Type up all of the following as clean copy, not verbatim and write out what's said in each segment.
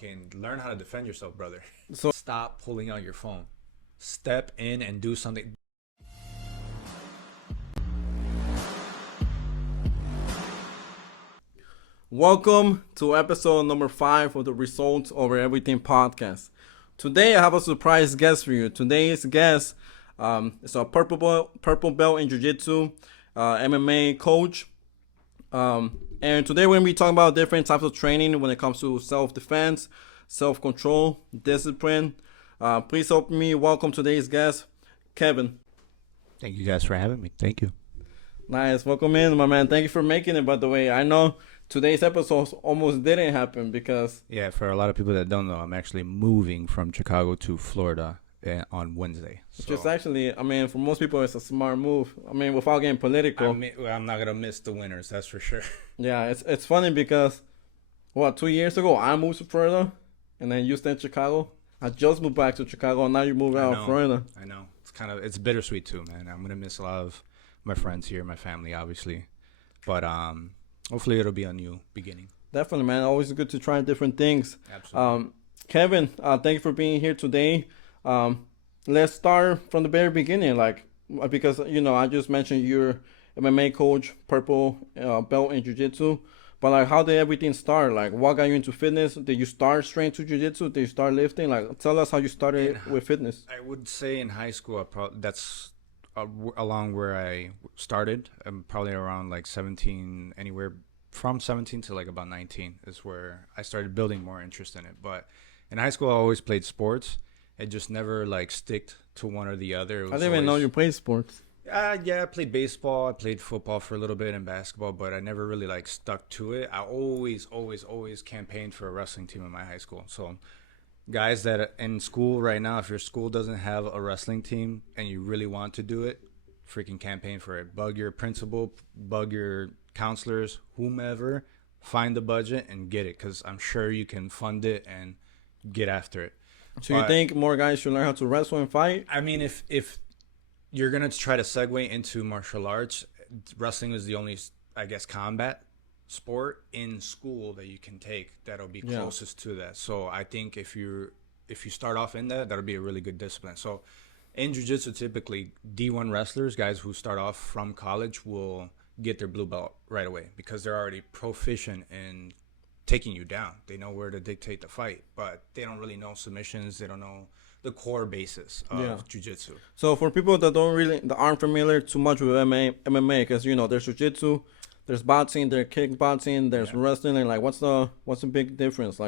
fucking learn how to defend yourself, brother. So Stop pulling out your phone. Step in and do something. welcome to episode number 5 of the Results Over Everything podcast. Today I have a surprise guest for you. Today's guest is a purple belt in Jiu-Jitsu, MMA coach. And today we're going to be talking about different types of training when it comes to self-defense, self-control, discipline. Please help me welcome today's guest, Kevyn. Thank you guys for having me. Thank you. Nice. Welcome in, my man. Thank you for making it, by the way. I know today's episode almost didn't happen because... Yeah, for a lot of people that don't know, I'm actually moving from Chicago to Florida on Wednesday. Which is actually, I mean, for most people, it's a smart move. I mean, without getting political. I'm not going to miss the winners, that's for sure. Yeah, it's funny because, 2 years ago, I moved to Florida, and then you stayed in Chicago. I just moved back to Chicago, and now you moved out of Florida. I know. It's bittersweet too, man. I'm going to miss a lot of my friends here, my family, obviously. But hopefully it'll be a new beginning. Definitely, man. Always good to try different things. Absolutely. Kevyn, thank you for being here today. Let's start from the very beginning, because I just mentioned you're MMA coach, purple belt in Jiu-Jitsu, but how did everything start? What got you into fitness? Did you start straight to Jiu-Jitsu? Did you start lifting? Tell us how you started with fitness. I would say in high school, that's along where I started. Probably around 17, anywhere from 17 to about 19 is where I started building more interest in it. But in high school, I always played sports. It just never sticked to one or the other. I didn't even know you played sports. Yeah, I played baseball. I played football for a little bit and basketball, but I never really stuck to it. I always campaigned for a wrestling team in my high school. So guys that are in school right now, if your school doesn't have a wrestling team and you really want to do it, freaking campaign for it. Bug your principal, bug your counselors, whomever, find the budget and get it, because I'm sure you can fund it and get after it. So you think more guys should learn how to wrestle and fight? I mean, if you're going to try to segue into martial arts, wrestling is the only, I guess, combat sport in school that you can take that'll be closest to that. So I think if you start off in that'll be a really good discipline. So in jiu-jitsu, typically D1 wrestlers, guys who start off from college, will get their blue belt right away because they're already proficient in taking you down. They know where to dictate the fight, but they don't really know submissions. They don't know the core basis of jiu-jitsu. So for people that aren't familiar too much with MMA, because there's jiu-jitsu, there's boxing, there's kickboxing, there's wrestling, and what's the big difference?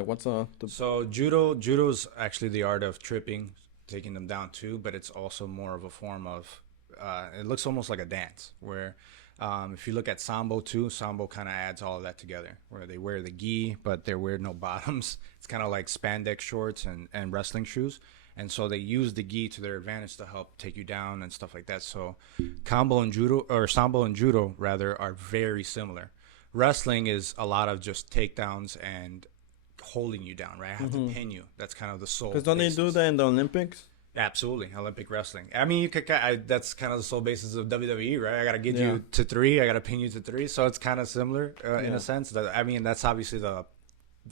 So judo's actually the art of tripping, taking them down too, but it's also more of a form of it looks almost like a dance where if you look at sambo too, sambo kind of adds all of that together, where they wear the gi but they wear no bottoms. It's kind of like spandex shorts and wrestling shoes. And so they use the gi to their advantage to help take you down and stuff like that. So sambo and judo are very similar. Wrestling is a lot of just takedowns and holding you down, right? I have to pin you. That's kind of the sole Because don't they do that in the Olympics? Absolutely. Olympic wrestling. I mean, that's kind of the sole basis of WWE, right? I got to get you to 3. I got to pin you to 3. So it's kind of similar in a sense. That's obviously the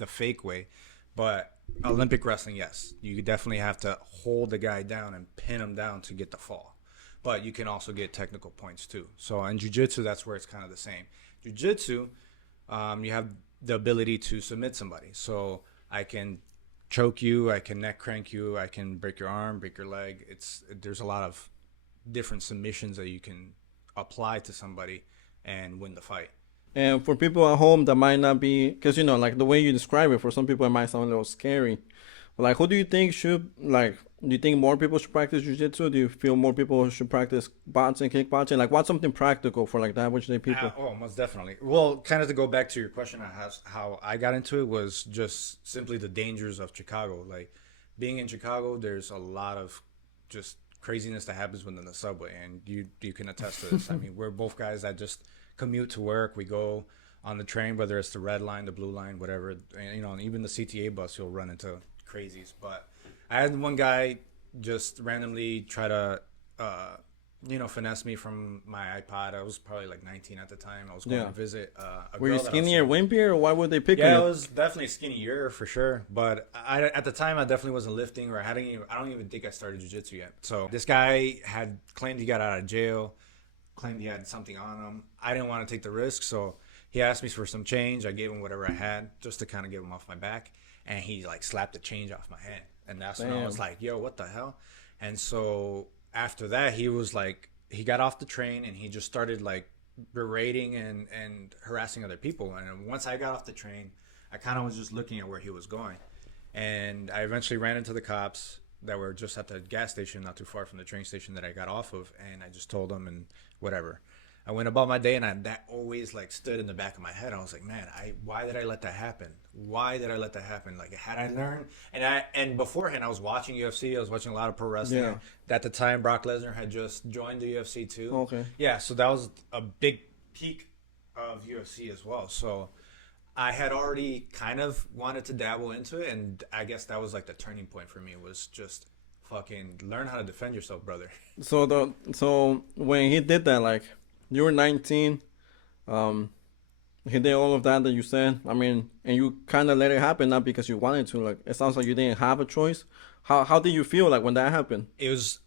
fake way. But Olympic wrestling, yes. You definitely have to hold the guy down and pin him down to get the fall. But you can also get technical points too. So in jiu-jitsu, that's where it's kind of the same. Jiu-jitsu, you have the ability to submit somebody. So I can choke you, I can neck crank you, I can break your arm, break your leg. There's a lot of different submissions that you can apply to somebody and win the fight. And for people at home that might not be, because the way you describe it, for some people it might sound a little scary. But who do you think should do you think more people should practice jiu-jitsu? Do you feel more people should practice boxing, kickboxing? What's something practical for the average day people? Most definitely. Well, kind of to go back to your question, how I got into it was just simply the dangers of Chicago. Being in Chicago, there's a lot of just craziness that happens within the subway, and you can attest to this. I mean, we're both guys that just commute to work. We go on the train, whether it's the red line, the blue line, whatever, and even the CTA bus, you'll run into crazies. But I had one guy just randomly try to finesse me from my iPod. I was probably like 19 at the time. I was going to visit a Were girl you that skinny or wimpy, or why would they pick you? Yeah, I was definitely skinnier for sure. But at the time, I definitely wasn't lifting, or I don't even think I started jiu-jitsu yet. So this guy had claimed he got out of jail, claimed he had something on him. I didn't want to take the risk, so he asked me for some change. I gave him whatever I had just to kind of get him off my back, and he like slapped the change off my hand, and that's when I was like, "Yo, what the hell?" And so after that, he was like, he got off the train and he just started like berating and harassing other people. And once I got off the train, I kind of was just looking at where he was going, and I eventually ran into the cops that were just at the gas station, not too far from the train station that I got off of, and I just told them and whatever. I went about my day, and that always like stood in the back of my head. I was like, man, why did I let that happen? Why did I let that happen? Like, had I learned, and beforehand I was watching UFC. I was watching a lot of pro wrestling. Yeah. At the time, Brock Lesnar had just joined the UFC too. Okay. Yeah, so that was a big peak of UFC as well. So I had already kind of wanted to dabble into it, and I guess that was like the turning point for me, was just fucking learn how to defend yourself, brother. So when he did that, like, you were 19, he did all of that you said. I mean, and you kind of let it happen, not because you wanted to. Like, it sounds like you didn't have a choice. How did you feel like when that happened? It was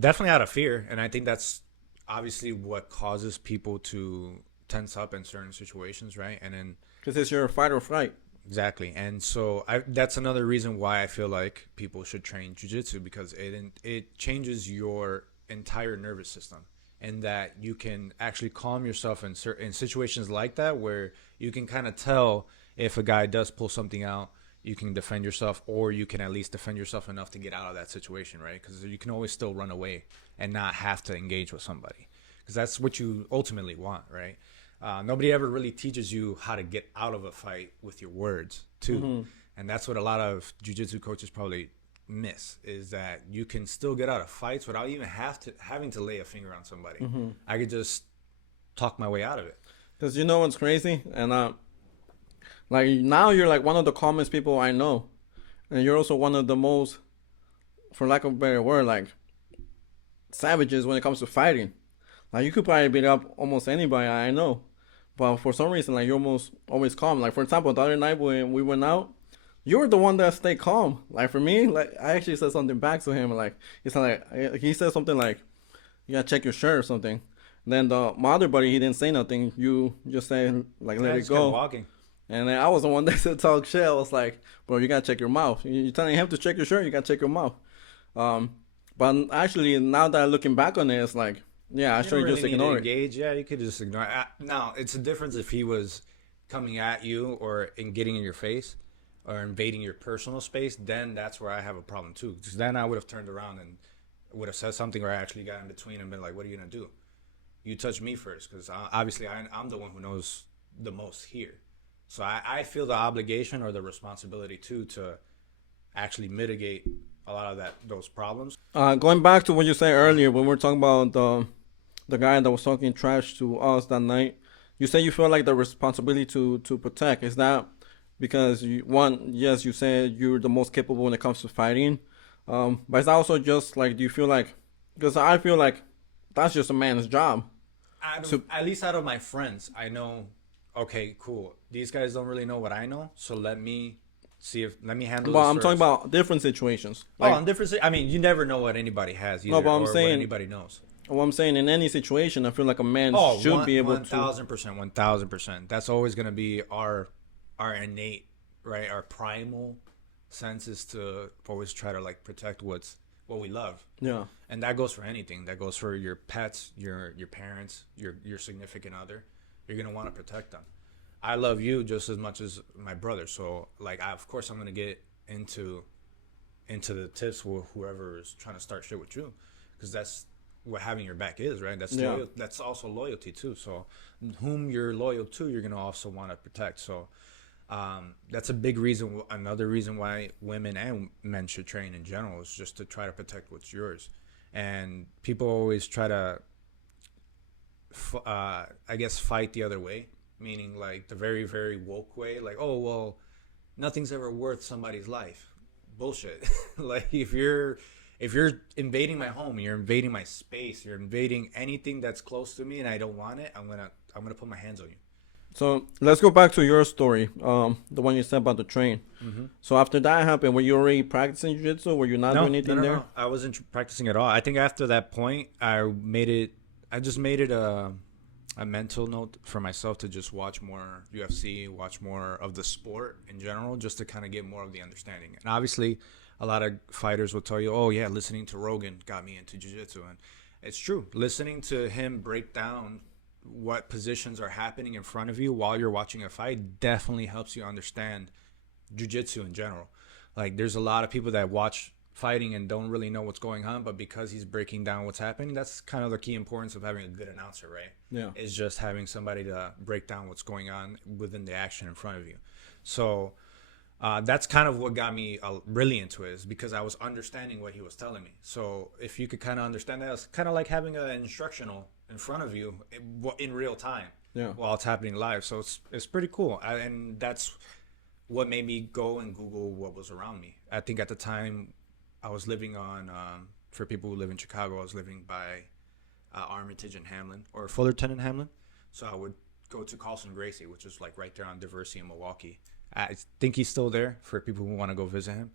definitely out of fear, and I think that's obviously what causes people to tense up in certain situations, right? And then because it's your fight or flight. Exactly. And so that's another reason why I feel like people should train jiu-jitsu, because it changes your entire nervous system, and that you can actually calm yourself in situations like that, where you can kind of tell if a guy does pull something out, you can defend yourself, or you can at least defend yourself enough to get out of that situation, right? Because you can always still run away and not have to engage with somebody, because that's what you ultimately want, right? Nobody ever really teaches you how to get out of a fight with your words too. Mm-hmm. And that's what a lot of jiu-jitsu coaches probably miss, is that you can still get out of fights without even having to lay a finger on somebody. Mm-hmm. I could just talk my way out of it. Because you know what's crazy? And like, now you're like one of the calmest people I know, and you're also one of the most, for lack of a better word, like, savages when it comes to fighting. Like, you could probably beat up almost anybody I know, but for some reason, like, you're almost always calm. Like, for example, the other night when we went out, you were the one that stayed calm. Like, for me, like, I actually said something back to him. Like, it's like, he said something like, "You gotta check your shirt" or something. Then my other buddy, he didn't say nothing. You just said, like, let it go. Walking. And then I was the one that said talk shit. I was like, bro, you gotta check your mouth. You're telling him to check your shirt, you gotta check your mouth. But actually, now that I'm looking back on it, it's like, yeah, I should really just ignore it. Engage. Yeah, you could just ignore it. Now, it's a difference if he was coming at you or getting in your face or invading your personal space. Then that's where I have a problem too. Because then I would have turned around and would have said something, or I actually got in between and been like, "What are you gonna do? You touch me first," because obviously I'm the one who knows the most here. So I feel the obligation or the responsibility too to actually mitigate a lot of those problems. Going back to what you said earlier when we were talking about the guy that was talking trash to us that night, you said you feel like the responsibility to protect. Is that because yes, you said you're the most capable when it comes to fighting, but is that also just like, do you feel like, because I feel like that's just a man's job. At least out of my friends, I know, okay, cool, these guys don't really know what I know, so let me handle this. Well, I'm talking about different situations. Like, I mean, you never know what anybody has either, or what anybody knows. Well, I'm saying in any situation, I feel like a man should be able to. 1,000%. That's always going to be our innate, right? Our primal sense is to always try to like protect what we love. Yeah. And that goes for anything. That goes for your pets, your parents, your significant other. You're going to want to protect them. I love you just as much as my brother. So like, of course I'm going to get into the tips with whoever is trying to start shit with you, because that's what having your back is, right? That's also loyalty too. So whom you're loyal to, you're going to also want to protect. So that's a big reason. Another reason why women and men should train in general is just to try to protect what's yours. And people always try to, I guess, fight the other way, meaning like the very, very woke way. Like, oh, well, nothing's ever worth somebody's life. Bullshit. Like, if you're if you're invading my home, you're invading my space, you're invading anything that's close to me, and I don't want it, I'm gonna put my hands on you. So let's go back to your story, the one you said about the train. Mm-hmm. So after that happened, were you already practicing jiu-jitsu? Were you not doing anything there? No. I wasn't practicing at all. I think after that point, I just made it a mental note for myself to just watch more UFC, watch more of the sport in general, just to kind of get more of the understanding. And obviously, a lot of fighters will tell you, oh yeah, listening to Rogan got me into jiu-jitsu. And it's true. Listening to him break down what positions are happening in front of you while you're watching a fight definitely helps you understand jiu-jitsu in general. Like, there's a lot of people that watch fighting and don't really know what's going on, but because he's breaking down what's happening, that's kind of the key importance of having a good announcer, right? Yeah. Is just having somebody to break down what's going on within the action in front of you. So that's kind of what got me really into it, is because I was understanding what he was telling me. So if you could kind of understand that, it's kind of like having an instructional in front of you in real time, while it's happening live. So it's pretty cool. And that's what made me go and Google what was around me. I think at the time I was living on, for people who live in Chicago, I was living by Armitage and Hamlin, or Fullerton and Hamlin. So I would go to Carlson Gracie, which is like right there on Diversity in Milwaukee. I think he's still there for people who want to go visit him.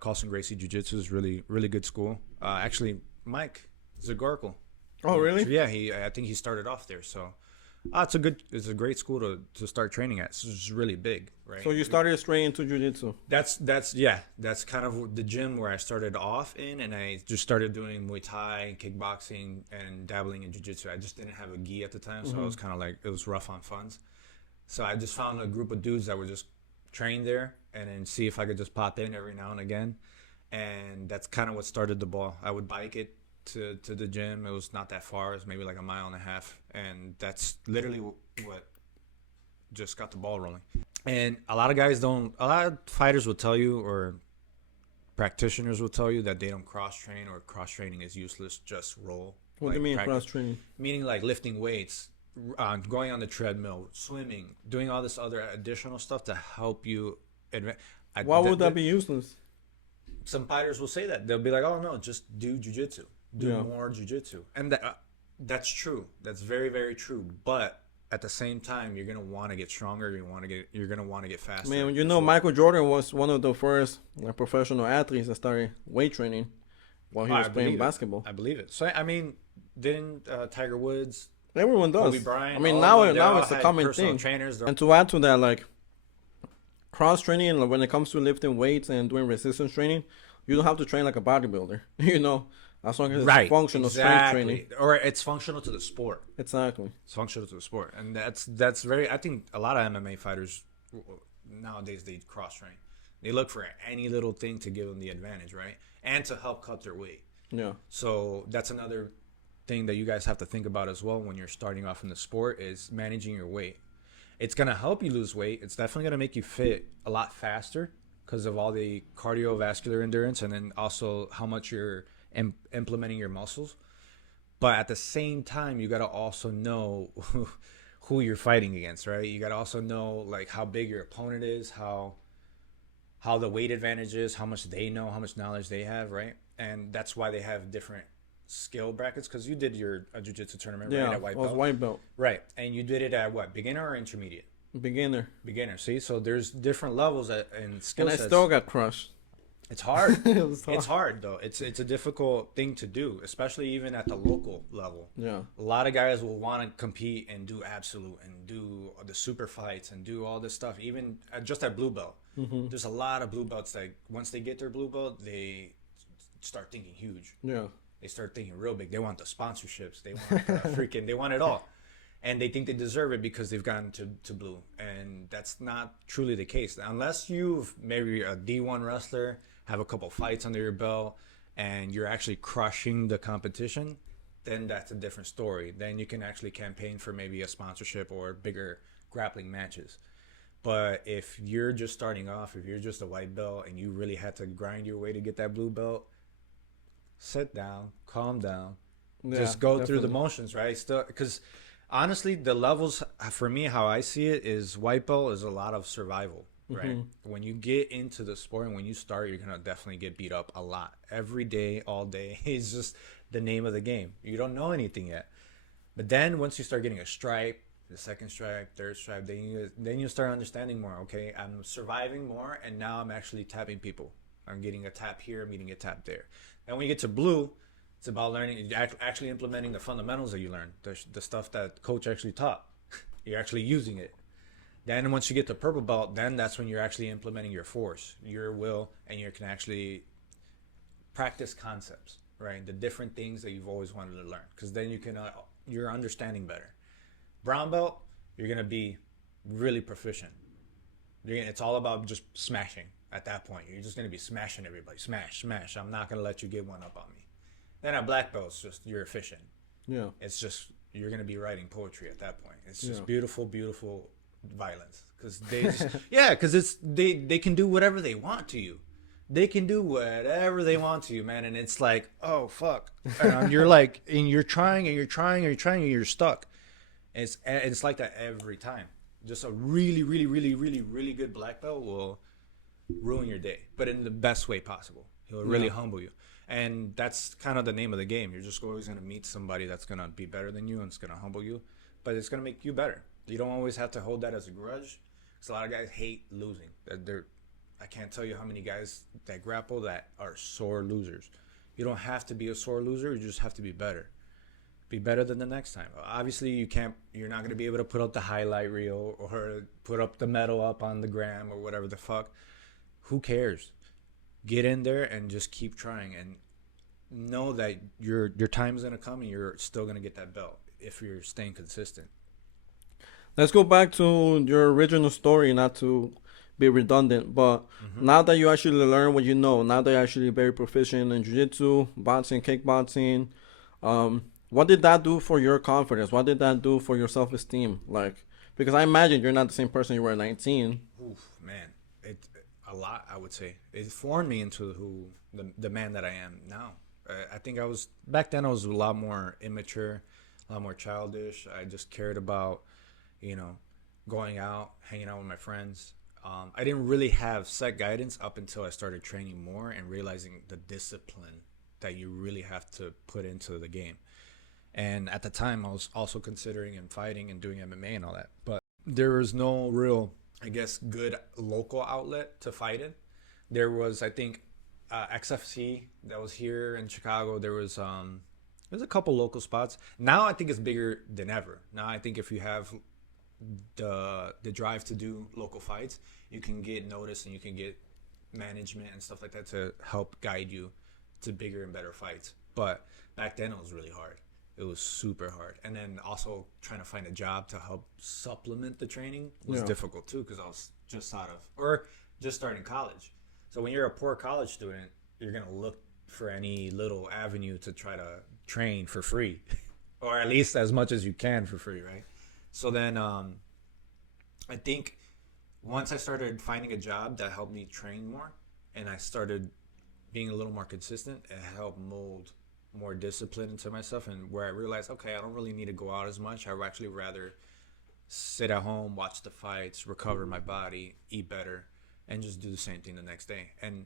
Carlson Gracie Jiu-Jitsu is really, really good school. Actually, Mike Zagorkel. Oh, really? Yeah, I think he started off there. So it's a great school to start training at. So it's really big, right? So you started straight into jiu-jitsu. That's kind of the gym where I started off in, and I just started doing Muay Thai, kickboxing, and dabbling in jiu-jitsu. I just didn't have a gi at the time, so I was kind of like, it was rough on funds. So I just found a group of dudes that would just train there and then see if I could just pop in every now and again. And that's kind of what started the ball. I would bike it to the gym. It was not that far. It was maybe like a mile and a half. And that's literally what just got the ball rolling. And a lot of fighters will tell you, or practitioners will tell you, that they don't cross-train, or cross-training is useless, just roll. What do you mean cross-training? Meaning like lifting weights, going on the treadmill, swimming, doing all this other additional stuff to help you advance. Why would that be useless? Some fighters will say that. They'll be like, oh no, just do jiu-jitsu. Do more jiu-jitsu. And that's true. That's very, very true. But at the same time, you're going to want to get stronger. You're going to want to get faster. Man, you know, Michael Jordan was one of the first professional athletes that started weight training while he was playing basketball. I believe it. So, I mean, didn't Tiger Woods... Everyone does. Kobe Bryant, I mean, now it's a common thing. Trainers, and to add to that, like, cross-training, like, when it comes to lifting weights and doing resistance training, you don't have to train like a bodybuilder, you know, as long as it's functional strength training. Or it's functional to the sport. Exactly. It's functional to the sport. And that's very, I think a lot of MMA fighters nowadays, they cross-train. They look for any little thing to give them the advantage, right? And to help cut their weight. Yeah. So that's another thing that you guys have to think about as well when you're starting off in the sport, is managing your weight. It's going to help you lose weight. It's definitely going to make you fit a lot faster because of all the cardiovascular endurance, and then also how much you're implementing your muscles. But at the same time, you got to also know who you're fighting against, right? You got to also know like how big your opponent is, how the weight advantage is, how much they know, how much knowledge they have, right? And that's why they have different skill brackets, because you did your jiu-jitsu tournament, right, at white belt. I was white belt. Right, and you did it at what, beginner or intermediate? Beginner. See, so there's different levels and skill sets. And I still got crushed. It's hard. It's hard though. It's a difficult thing to do, especially even at the local level. Yeah. A lot of guys will want to compete and do absolute and do the super fights and do all this stuff, even just at blue belt. Mm-hmm. There's a lot of blue belts that once they get their blue belt, they start thinking huge. Yeah. They start thinking real big. They want the sponsorships. They want they want it all. And they think they deserve it because they've gotten to blue. And that's not truly the case. Unless you've maybe a D1 wrestler, have a couple fights under your belt, and you're actually crushing the competition, then that's a different story. Then you can actually campaign for maybe a sponsorship or bigger grappling matches. But if you're just starting off, if you're just a white belt and you really had to grind your way to get that blue belt, sit down, calm down, just go through the motions, right? Still, because honestly, the levels for me, how I see it is white belt is a lot of survival. right? When you get into the sport and when you start, you're gonna definitely get beat up a lot every day, all day. It's just the name of the game. You don't know anything yet, but then once you start getting a stripe, the second stripe, third stripe, then you start understanding more. Okay, I'm surviving more, and now I'm actually tapping people. I'm getting a tap here, I'm getting a tap there. And when you get to blue, it's about learning, actually implementing the fundamentals that you learned, the stuff that coach actually taught. You're actually using it. Then once you get to purple belt, then that's when you're actually implementing your force, your will, and you can actually practice concepts, right? The different things that you've always wanted to learn, because then you're understanding better. Brown belt, you're gonna be really proficient. It's all about just smashing at that point. You're just gonna be smashing everybody, smash, smash. I'm not gonna let you get one up on me. Then at black belt, it's just you're efficient. Yeah. It's just you're gonna be writing poetry at that point. It's just beautiful, beautiful violence, because because they can do whatever they want to you. They can do whatever they want to you, man. And it's like, oh fuck, you're like, and you're trying and you're trying and you're trying and you're stuck. And it's like that every time. Just a really, really, really, really, really good black belt will ruin your day, but in the best way possible. He'll really humble you. And that's kind of the name of the game. You're just always going to meet somebody that's going to be better than you, and it's going to humble you, but it's going to make you better. You don't always have to hold that as a grudge, because a lot of guys hate losing. I can't tell you how many guys that grapple that are sore losers. You don't have to be a sore loser. You just have to be better. Be better than the next time. Obviously, you're not going to be able to put up the highlight reel or put up the medal up on the gram or whatever the fuck. Who cares? Get in there and just keep trying, and know that your time's going to come and you're still going to get that belt if you're staying consistent. Let's go back to your original story, not to be redundant, but now that you actually learn what you know, now that you're actually very proficient in jiu-jitsu, boxing, kickboxing, what did that do for your confidence? What did that do for your self-esteem? Like, because I imagine you're not the same person you were at 19. Oof, man, a lot, I would say. It formed me into the man that I am now. I think back then I was a lot more immature, a lot more childish. I just cared about, going out, hanging out with my friends. I didn't really have set guidance up until I started training more and realizing the discipline that you really have to put into the game. And at the time, I was also considering and fighting and doing MMA and all that. But there was no real, I guess, good local outlet to fight in. There was, I think, XFC that was here in Chicago. There's a couple local spots. Now I think it's bigger than ever. Now I think if you have the drive to do local fights, you can get noticed and you can get management and stuff like that to help guide you to bigger and better fights. But back then it was really hard. It was super hard. And then also trying to find a job to help supplement the training was difficult too, because I was just starting college. So when you're a poor college student, you're going to look for any little avenue to try to train for free or at least as much as you can for free, right? So then I think once I started finding a job that helped me train more and I started being a little more consistent, it helped mold more discipline into myself, and where I realized, okay, I don't really need to go out as much. I would actually rather sit at home, watch the fights, recover my body, eat better, and just do the same thing the next day. And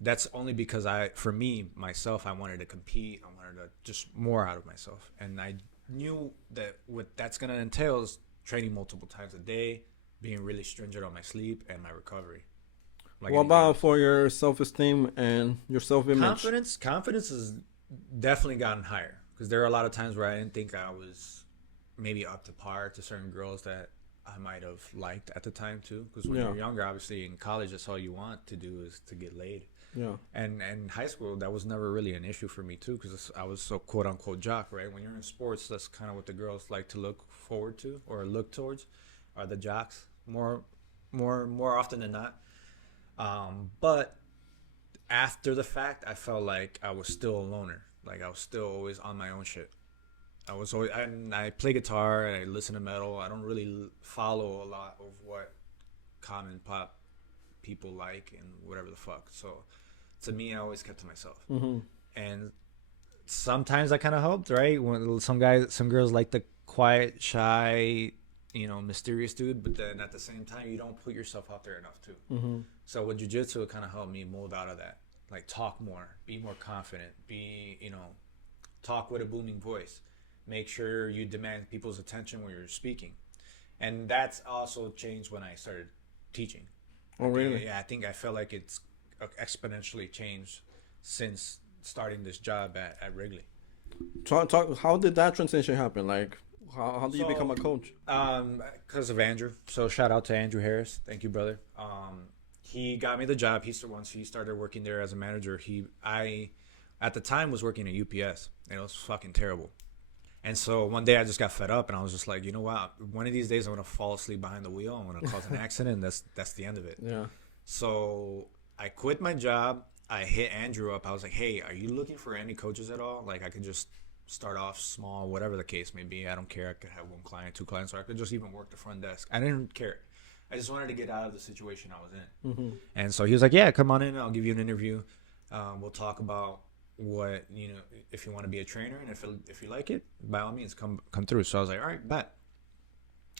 that's only because for me, myself, I wanted to compete. I wanted to just more out of myself. And I knew that what that's going to entail is training multiple times a day, being really stringent on my sleep and my recovery. What about for your self-esteem and your self-image? Confidence has definitely gotten higher, because there are a lot of times where I didn't think I was maybe up to par to certain girls that I might have liked at the time too. Because when you're younger, obviously in college, that's all you want to do is to get laid. Yeah. And high school, that was never really an issue for me too, because I was so quote unquote jock, right? When you're in sports, that's kind of what the girls like to look forward to or look towards, are the jocks more often than not. But after the fact, I felt like I was still a loner. Like I was still always on my own shit. I play guitar and I listen to metal. I don't really follow a lot of what common pop people like and whatever the fuck. So to me, I always kept to myself. Mm-hmm. And sometimes that kind of helped, right? When some girls like the quiet, shy, mysterious dude, but then at the same time, you don't put yourself out there enough too. Mm-hmm. So with jiu-jitsu, it kind of helped me mold out of that. Like, talk more, be more confident, talk with a booming voice. Make sure you demand people's attention when you're speaking. And that's also changed when I started teaching. Oh, really? Yeah, I think I felt like it's exponentially changed since starting this job at Wrigley. Talk. How did that transition happen? Like, how did you become a coach? Because of Andrew. So shout out to Andrew Harris. Thank you, brother. He got me the job. Once he started working there as a manager, I at the time was working at UPS, and it was fucking terrible. And so one day I just got fed up, and I was just like, you know what? One of these days I'm gonna fall asleep behind the wheel. I'm gonna cause an accident, and that's the end of it. Yeah. So I quit my job. I hit Andrew up. I was like, hey, are you looking for any coaches at all? Like, I could just start off small, whatever the case may be. I don't care. I could have 1 client, 2 clients, or I could just even work the front desk. I didn't care. I just wanted to get out of the situation I was in. Mm-hmm. And so he was like, yeah, come on in. I'll give you an interview. We'll talk about what, if you want to be a trainer, and if you like it, by all means, come through. So I was like, all right, bet.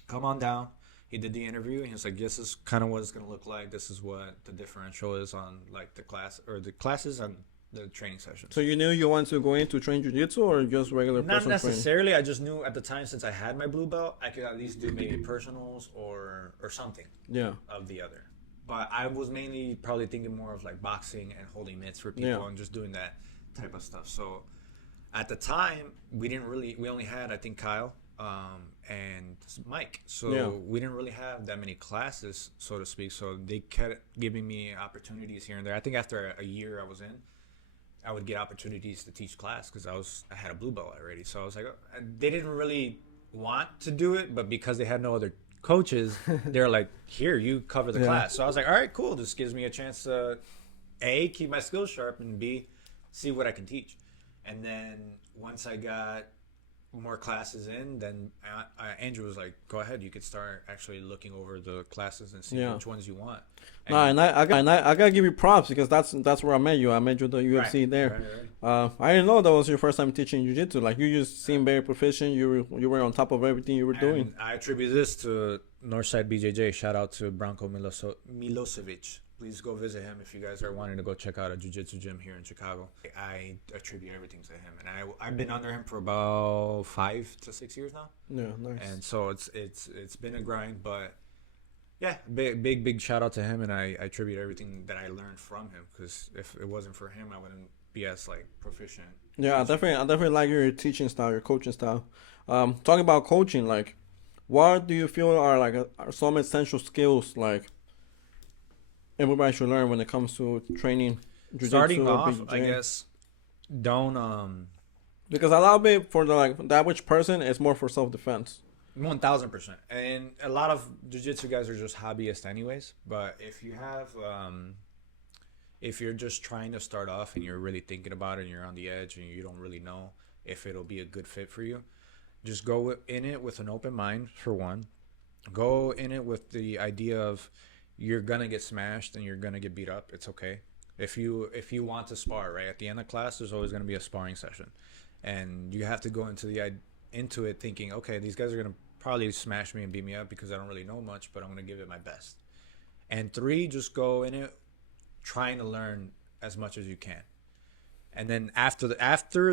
Come on down. He did the interview, and he was like, this is kind of what it's going to look like. This is what the differential is on, like, the classes and the training sessions. So you knew you wanted to go in to train jiu-jitsu or just regular Not personal necessarily. I just knew at the time, since I had my blue belt, I could at least do maybe personals or something of the other. But I was mainly probably thinking more of like boxing and holding mitts for people and just doing that type of stuff. So at the time, we only had, I think, Kyle and Mike. So we didn't really have that many classes, so to speak. So they kept giving me opportunities here and there. I think after a year I was in, I would get opportunities to teach class because I had a blue belt already. So I was like, they didn't really want to do it, but because they had no other coaches, they're like, here, you cover the class. So I was like, all right, cool. This gives me a chance to A, keep my skills sharp, and B, see what I can teach. And then once I got more classes in, then Andrew was like, go ahead, you could start actually looking over the classes and see which ones you want. And I gotta give you props because that's where I met you. I met you at the UFC there. Right. I didn't know that was your first time teaching jiu-jitsu. Like, you just seemed very proficient. You were on top of everything you were doing. I attribute this to Northside BJJ. Shout out to Branko Milosevic. Please go visit him if you guys are wanting to go check out a jiu-jitsu gym here in Chicago. I attribute everything to him, and I've been under him for about 5 to 6 years now. Yeah, nice. And so it's been a grind, but yeah, big shout out to him, and I attribute everything that I learned from him, because if it wasn't for him, I wouldn't be as like proficient. Yeah, I definitely like your teaching style, your coaching style. Talking about coaching, like, what do you feel are some essential skills like everybody should learn when it comes to training jiu-jitsu? Starting off, I guess, don't because a lot of it for the average person is more for self-defense. 1000%. And a lot of jiu-jitsu guys are just hobbyists anyways. But if you have, if you're just trying to start off and you're really thinking about it and you're on the edge and you don't really know if it'll be a good fit for you, just go in it with an open mind, for one. Go in it with the idea of you're going to get smashed and you're going to get beat up. It's okay. If you want to spar, right, at the end of class, there's always going to be a sparring session. And you have to go into it thinking, okay, these guys are going to probably smash me and beat me up because I don't really know much, but I'm going to give it my best. And 3, just go in it trying to learn as much as you can. And then after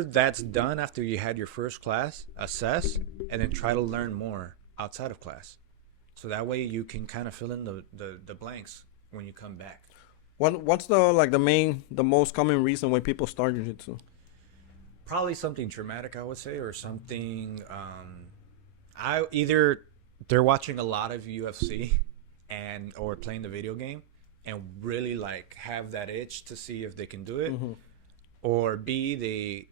that's done, after you had your first class, assess, and then try to learn more outside of class. So that way you can kind of fill in the blanks when you come back. What's the most common reason why people start jiu-jitsu? Probably something traumatic, I would say, or something. Either they're watching a lot of UFC or playing the video game and really like have that itch to see if they can do it, or B, they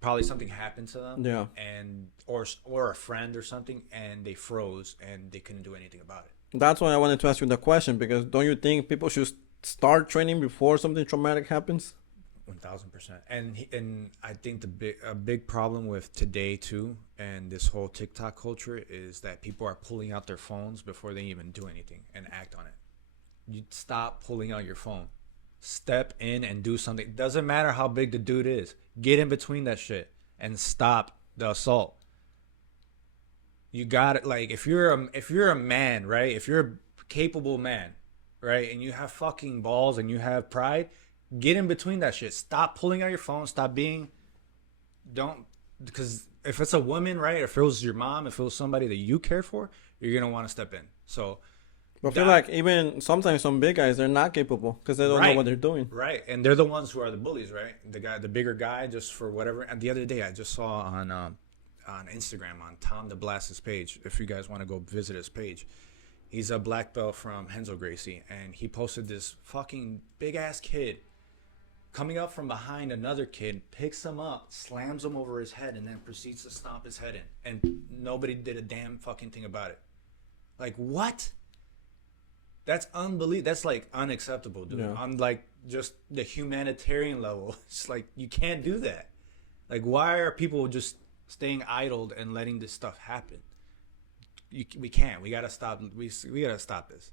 probably something happened to them, and or a friend or something, and they froze and they couldn't do anything about it. That's why I wanted to ask you the question, because don't you think people should start training before something traumatic happens? 1000%. And I think a big problem with today too, and this whole TikTok culture, is that people are pulling out their phones before they even do anything and act on it. You stop pulling out your phone. Step in and do something. Doesn't matter how big the dude is. Get in between that shit and stop the assault. You got it. Like if you're a man, right? If you're a capable man, right, and you have fucking balls and you have pride, get in between that shit. Stop pulling out your phone. Stop being. Don't, because if it's a woman, right? If it was your mom, if it was somebody that you care for, you're gonna want to step in. So. But I feel like even sometimes some big guys, they're not capable because they don't know what they're doing. Right, and they're the ones who are the bullies, right? The bigger guy, just for whatever. And the other day, I just saw on Instagram on Tom DeBlass's page. If you guys want to go visit his page, he's a black belt from Renzo Gracie, and he posted this fucking big ass kid coming up from behind another kid, picks him up, slams him over his head, and then proceeds to stomp his head in. And nobody did a damn fucking thing about it. Like, what? That's unbelievable. That's like unacceptable, dude. Yeah. On like just the humanitarian level, it's like you can't do that. Like, why are people just staying idled and letting this stuff happen? We can't. We gotta stop. We gotta stop this.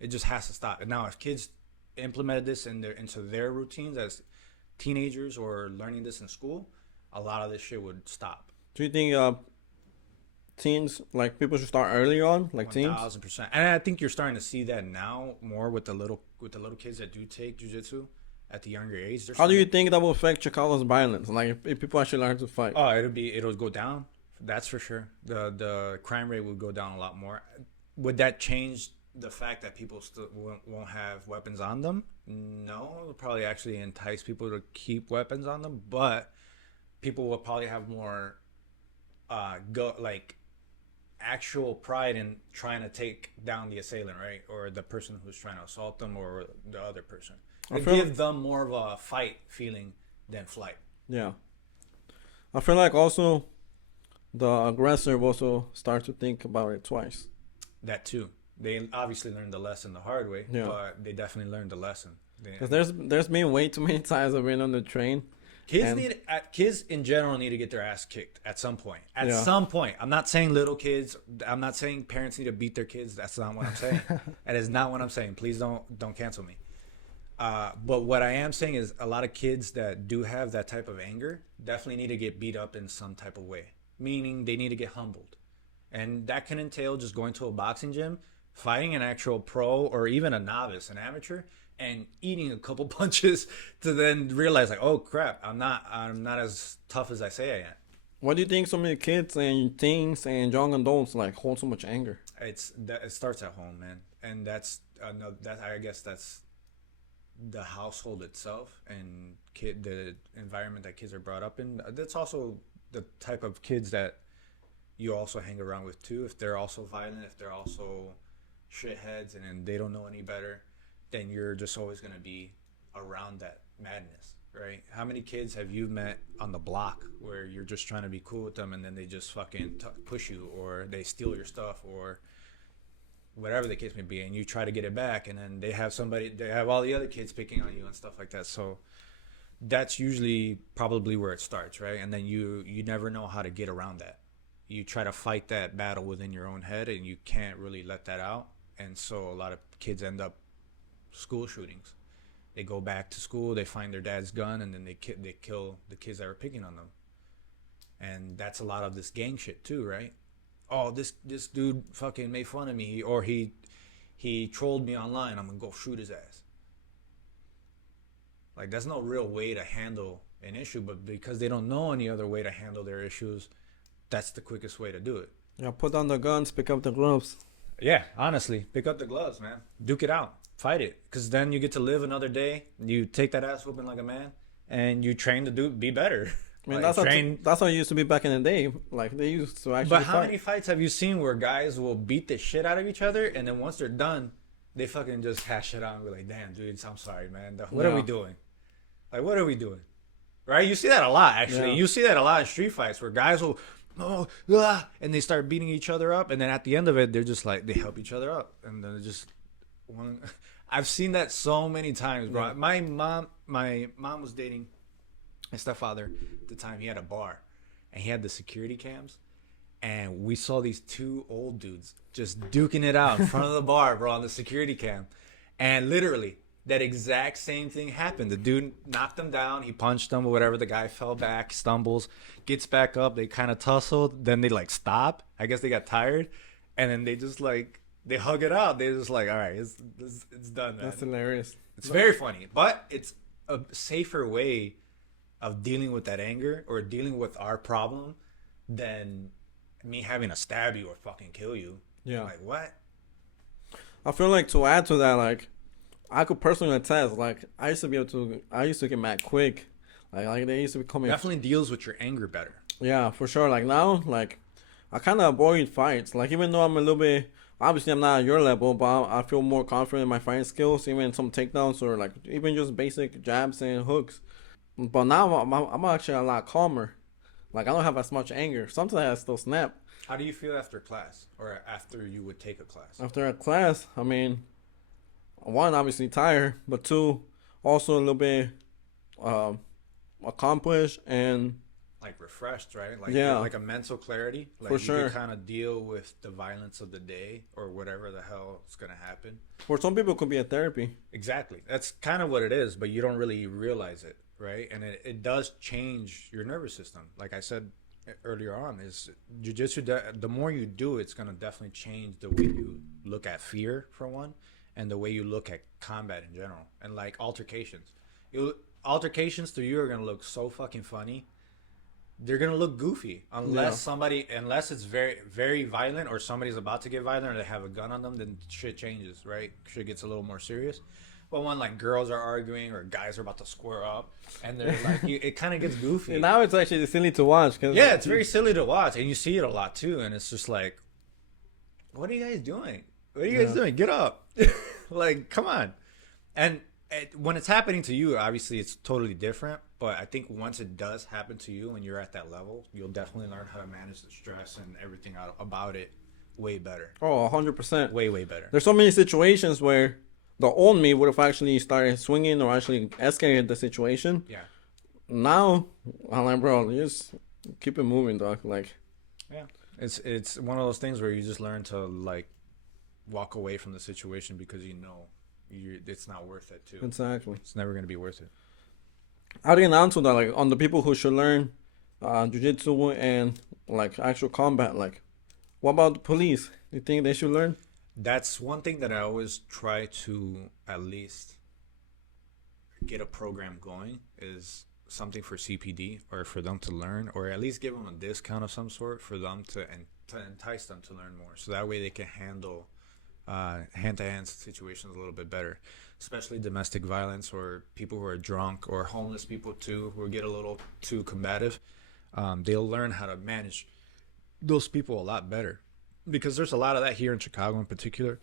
It just has to stop. And now, if kids implemented this into their routines as teenagers or learning this in school, a lot of this shit would stop. Do you think teens, like people should start early on, like teens? 1,000%. And I think you're starting to see that now more with the little kids that do take jiu-jitsu at the younger age. How do you think that will affect Chicago's violence? Like if people actually learn to fight? Oh, it'll go down. That's for sure. The crime rate would go down a lot more. Would that change the fact that people still won't have weapons on them? No, it'll probably actually entice people to keep weapons on them, but people will probably have more actual pride in trying to take down the assailant, right? Or the person who's trying to assault them, or the other person. Give them more of a fight feeling than flight. Yeah. I feel like also the aggressor will also start to think about it twice. That too. They obviously learned the lesson the hard way, but they definitely learned the lesson. Because there's been way too many times I've been on the train. Kids in general need to get their ass kicked at some point. Some point. I'm not saying little kids. I'm not saying parents need to beat their kids. That's not what I'm saying. That is not what I'm saying. Please don't cancel me. But what I am saying is a lot of kids that do have that type of anger definitely need to get beat up in some type of way. Meaning they need to get humbled. And that can entail just going to a boxing gym, fighting an actual pro or even a novice, an amateur, and eating a couple punches to then realize, like, oh crap, I'm not as tough as I say I am. What do you think so many kids and teens and young adults like hold so much anger? It starts at home, man, and I guess that's the household itself and the environment that kids are brought up in. That's also the type of kids that you also hang around with too. If they're also violent, if they're also shitheads and they don't know any better, then you're just always going to be around that madness, right? How many kids have you met on the block where you're just trying to be cool with them and then they just fucking push you, or they steal your stuff, or whatever the case may be, and you try to get it back, and then they have all the other kids picking on you and stuff like that. So that's usually probably where it starts, right? And then you never know how to get around that. You try to fight that battle within your own head, and you can't really let that out. And so a lot of kids end up school shootings. They go back to school, they find their dad's gun, and then they kill the kids that were picking on them. And that's a lot of this gang shit too, right? Oh, this dude fucking made fun of me, or he trolled me online, I'm gonna go shoot his ass. Like, that's no real way to handle an issue, but because they don't know any other way to handle their issues, that's the quickest way to do it. Yeah, put down the guns, pick up the gloves. Yeah, honestly, pick up the gloves, man. Duke it out. Fight it. Because then you get to live another day. You take that ass whooping like a man, and you train to be better. I mean, that's how it used to be back in the day. Like, they used to actually But how many fights have you seen where guys will beat the shit out of each other, and then once they're done, they fucking just hash it out and be like, damn, dude, I'm sorry, man. What are we doing? Like, what are we doing? Right? You see that a lot, actually. Yeah. You see that a lot in street fights where guys will, and they start beating each other up, and then at the end of it, they're just like, they help each other up. And then just one. I've seen that so many times, bro. Yeah. My mom was dating my stepfather at the time. He had a bar, and he had the security cams, and we saw these two old dudes just duking it out in front of the bar, bro, on the security cam. And literally that exact same thing happened. The dude knocked him down. He punched him or whatever. The guy fell back, stumbles, gets back up. They kind of tussled. Then they like stop. I guess they got tired. And then they just like, they hug it out. They're just like, all right, it's done, man. That's hilarious. It's very funny. But it's a safer way of dealing with that anger or dealing with our problem than me having to stab you or fucking kill you. Yeah. Like, what? I feel like to add to that, like, I could personally attest, like, I used to get mad quick. Like they used to be coming. Definitely deals with your anger better. Yeah, for sure. Like now, like, I kind of avoid fights. Like, even though I'm a little bit, obviously I'm not at your level, but I feel more confident in my fighting skills, even some takedowns or like even just basic jabs and hooks. But now I'm actually a lot calmer. Like, I don't have as much anger. Sometimes I still snap. How do you feel after class or after you would take a class? After a class, I mean, one, obviously tired, but two, also a little bit accomplished and like refreshed, right? Like, yeah, like a mental clarity. Like, for sure. You can kind of deal with the violence of the day or whatever the hell is going to happen. For some people, it could be a therapy. Exactly. That's kind of what it is, but you don't really realize it, right? And it does change your nervous system. Like I said earlier on, is jiu-jitsu, the more you do, it's going to definitely change the way you look at fear, for one, and the way you look at combat in general. And like altercations. Altercations to you are going to look so fucking funny. They're gonna look goofy unless unless it's very, very violent or somebody's about to get violent or they have a gun on them. Then shit changes, right? Shit gets a little more serious. But when like girls are arguing or guys are about to square up and they're like, it kind of gets goofy. And now it's actually silly to watch. Yeah, it's very silly to watch, and you see it a lot too. And it's just like, what are you guys doing? What are you guys doing? Get up! Like, come on. And when it's happening to you, obviously it's totally different. But I think once it does happen to you when you're at that level, you'll definitely learn how to manage the stress and everything about it way better. Oh, 100%. Way, way better. There's so many situations where the old me would have actually started swinging or actually escalated the situation. Yeah. Now, I'm like, bro, just keep it moving, dog. Like, yeah. It's one of those things where you just learn to, like, walk away from the situation because you know it's not worth it, too. Exactly. It's never going to be worth it. Adding on to that, like, on the people who should learn jiu-jitsu and, like, actual combat, like, what about the police? Do you think they should learn? That's one thing that I always try to at least get a program going, is something for CPD or for them to learn, or at least give them a discount of some sort for them to entice them to learn more. So that way they can handle hand-to-hand situations a little bit better, especially domestic violence or people who are drunk or homeless people too, who get a little too combative. They'll learn how to manage those people a lot better, because there's a lot of that here in Chicago in particular.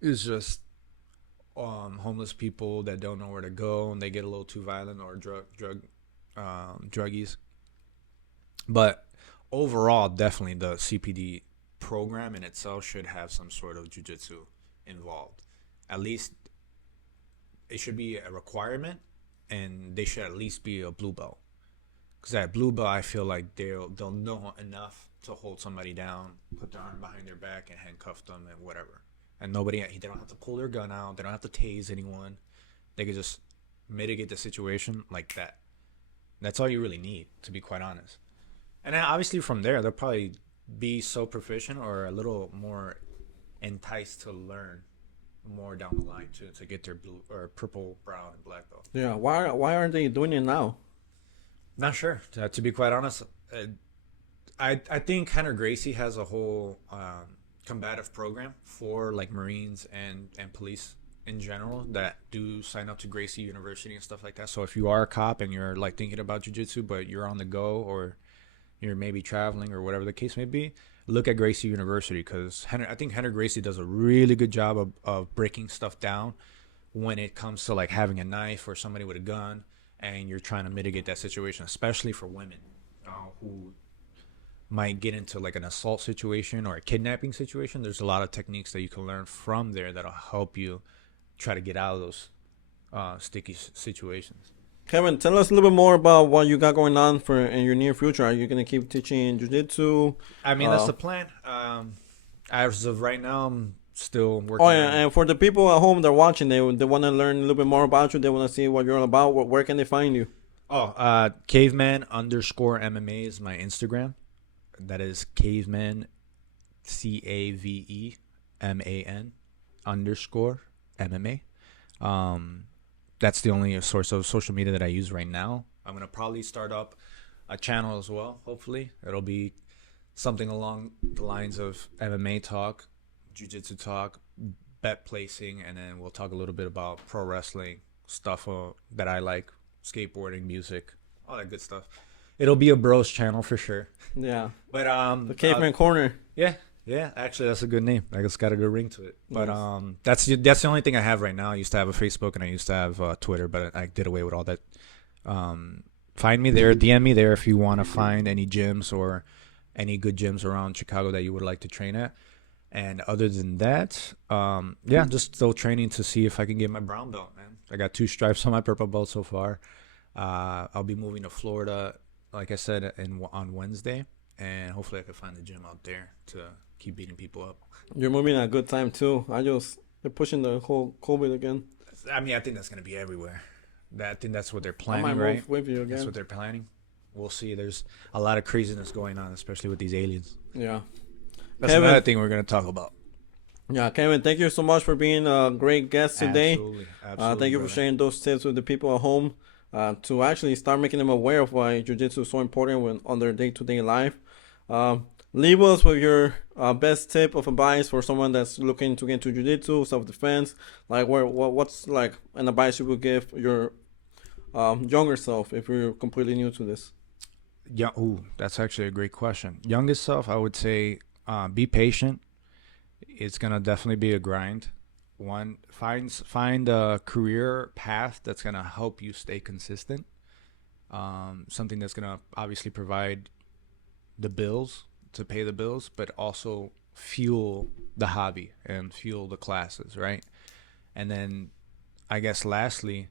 Is just homeless people that don't know where to go and they get a little too violent, or druggies. But overall, definitely the CPD program in itself should have some sort of jiu-jitsu involved. At least it should be a requirement, and they should at least be a blue belt. Because at blue belt, I feel like they'll know enough to hold somebody down, put their arm behind their back, and handcuff them and whatever. And they don't have to pull their gun out. They don't have to tase anyone. They could just mitigate the situation like that. That's all you really need, to be quite honest. And then obviously from there, they'll probably be so proficient or a little more enticed to learn more down the line to get their blue or purple, brown, and black belt. Yeah, why aren't they doing it now? Not sure, to be quite honest. I think Henry Gracie has a whole combative program for like Marines and police in general that do sign up to Gracie University and stuff like that. So if you are a cop and you're like thinking about jiu-jitsu but you're on the go, or you're maybe traveling or whatever the case may be, look at Gracie University, because I think Henry Gracie does a really good job of breaking stuff down when it comes to like having a knife or somebody with a gun and you're trying to mitigate that situation, especially for women who might get into like an assault situation or a kidnapping situation. There's a lot of techniques that you can learn from there that'll help you try to get out of those sticky situations. Kevin, tell us a little bit more about what you got going on in your near future. Are you going to keep teaching jiu-jitsu? I mean, that's the plan. As of right now, I'm still working. Oh yeah, and for the people at home that are watching, they want to learn a little bit more about you. They want to see what you're all about. Where can they find you? Caveman_MMA is my Instagram. That is Caveman, CAVEMAN_MMA. That's the only source of social media that I use right now. I'm gonna probably start up a channel as well. Hopefully, it'll be something along the lines of MMA talk, Jiu-Jitsu talk, bet placing, and then we'll talk a little bit about pro wrestling stuff that I like, skateboarding, music, all that good stuff. It'll be a bros channel for sure. Yeah. But the Caveman Corner. Yeah. Actually, that's a good name. Like, it's got a good ring to it. But that's the only thing I have right now. I used to have a Facebook and I used to have Twitter, but I did away with all that. Find me there, DM me there if you want to find any gyms or any good gyms around Chicago that you would like to train at. And other than that, just still training to see if I can get my brown belt, man. I got 2 stripes on my purple belt so far. I'll be moving to Florida, like I said, on Wednesday, and hopefully I can find a gym out there to keep beating people up. You're moving at a good time too. They're pushing the whole COVID again. I mean, I think that's gonna be everywhere. I think that's what they're planning, I might right? move with you again. That's what they're planning. We'll see. There's a lot of craziness going on, especially with these aliens. Yeah. That's Kevyn, another thing we're gonna talk about. Yeah, Kevyn, thank you so much for being a great guest today. Absolutely. Thank you for sharing those tips with the people at home to actually start making them aware of why Jiu-Jitsu is so important on their day-to-day life. Leave us with your best tip of advice for someone that's looking to get into Jiu-Jitsu, self-defense. Like, what's like an advice you would give your younger self if you're completely new to this? Yeah, that's actually a great question. Youngest self, I would say, be patient. It's gonna definitely be a grind. Find a career path that's gonna help you stay consistent. Something that's gonna obviously provide the bills to pay the bills, but also fuel the hobby and fuel the classes, right? And then, I guess lastly,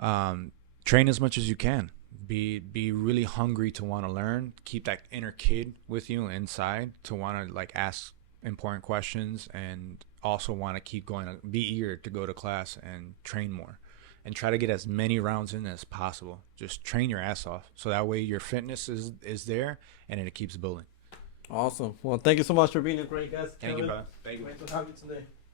train as much as you can. Be really hungry to want to learn. Keep that inner kid with you inside to want to like ask important questions, and also want to keep going. Be eager to go to class and train more, and try to get as many rounds in as possible. Just train your ass off, so that way your fitness is there and it keeps building. Awesome. Well, thank you so much for being a great guest. Thank you, brother. Thank you. Great to have you today.